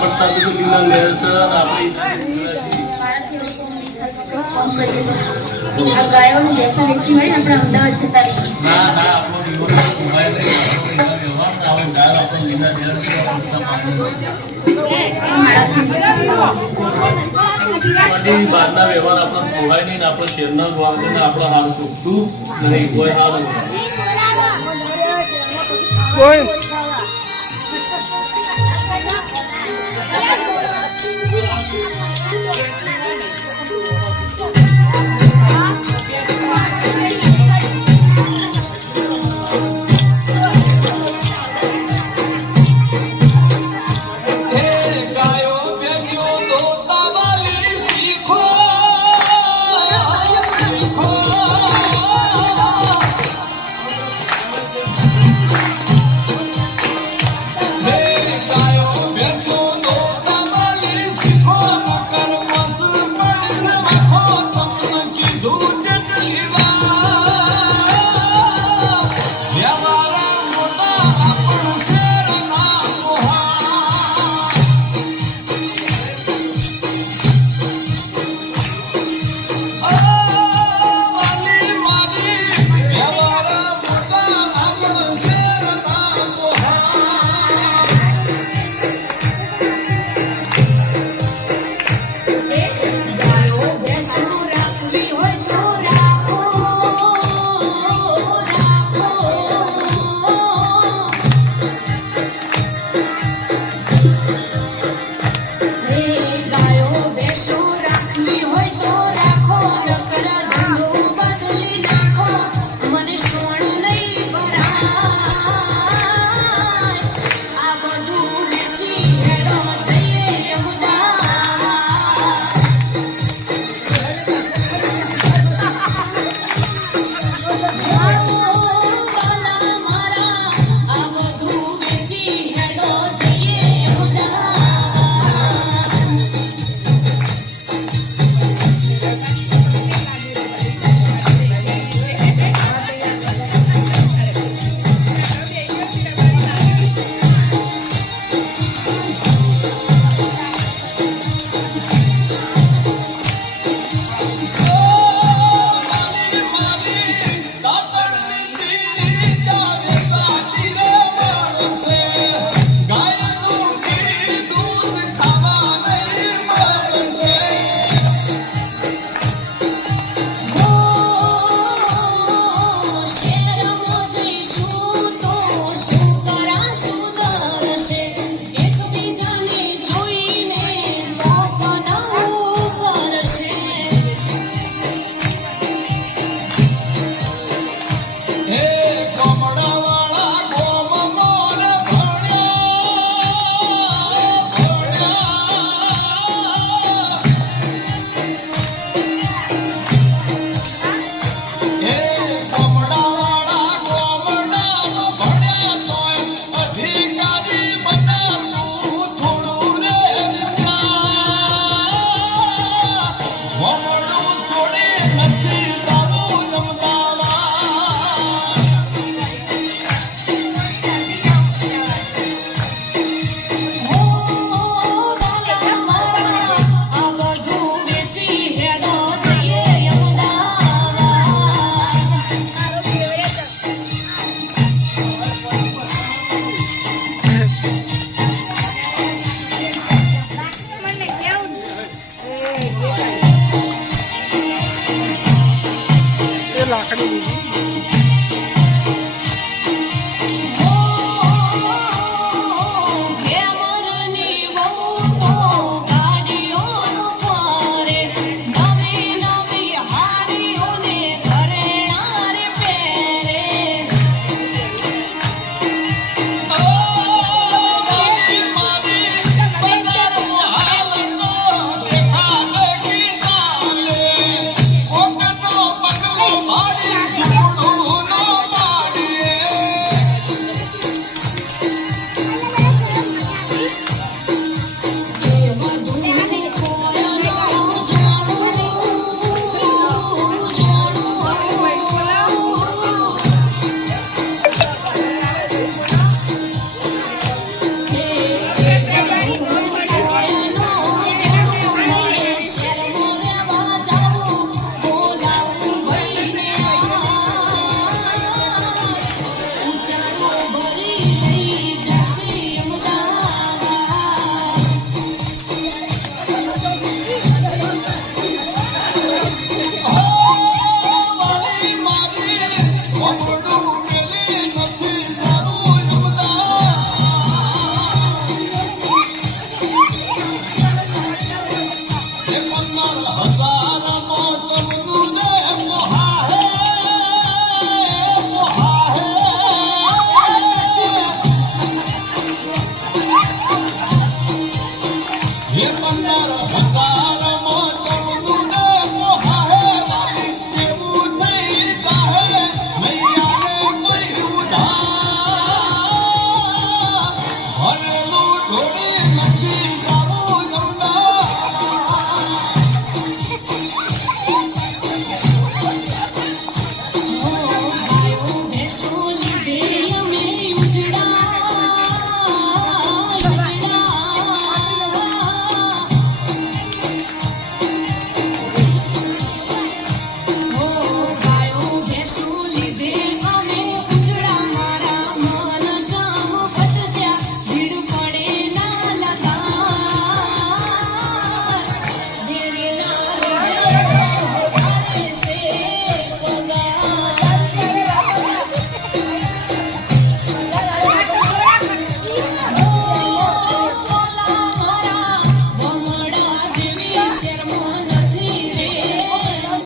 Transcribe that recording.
પ્રતાપ સુધીના લહેર છે આપણી આ ગાયોનું વેચી આપણે અમદાવાદ જતા રહીએ. ના ના આપણો નહીં બહારના વ્યવહાર પોહાય નહીં શેરના ગોળને આપણો હારું શોધતું નહીં કોઈ હાર કોઈ